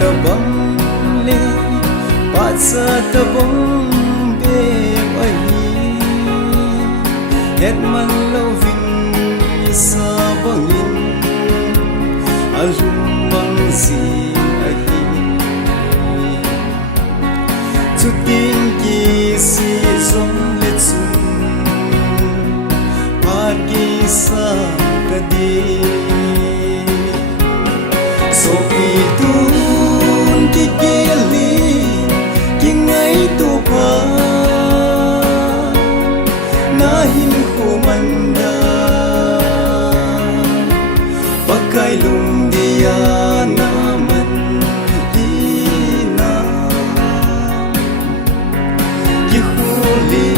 tabang le patsa tabang be ahi het man loving isa bangin alum bang si ahi chutin ki si zom le chun pagi sa kadi so itun ki keli ki ngai tu pa na hin khumanda pakai lung dia naman dina ki huli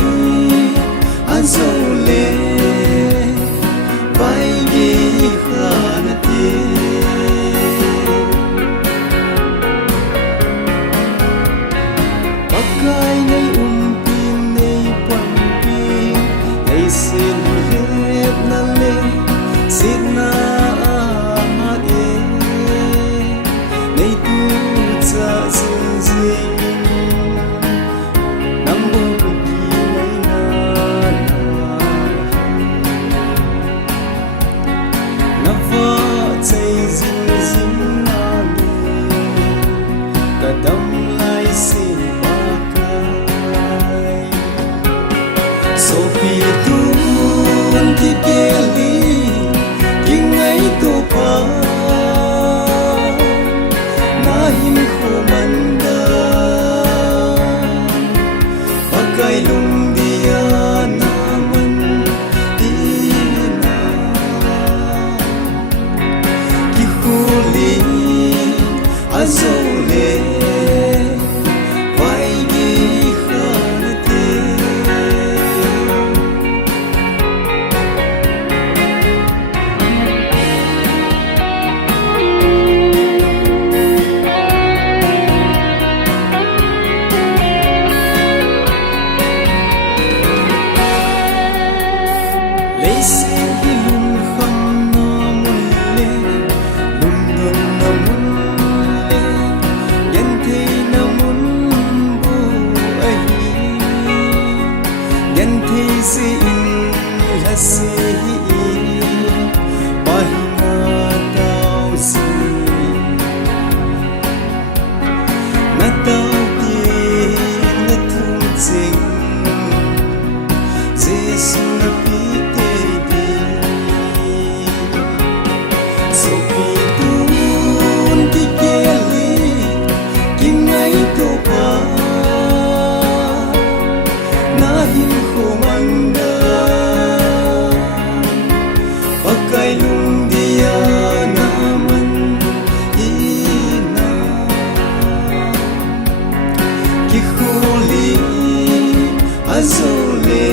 anzole bai gi khanati pakai nei pin nei pan pin nei sin het na le sin na e nei tu cha sin zing nam bu ki nei na na va chai zing zing na ni ta dam lai sin so pi tun ki keli ki ngai tu pa na hin khumanda pakai lung dia naman dina ki huli azole si la si pahinga tao si na tao ti na thung ching jesu na pi te di so pi tun ki keli ki ngai to pa na hin khumanda pakai lung dia naman ina ki huli azole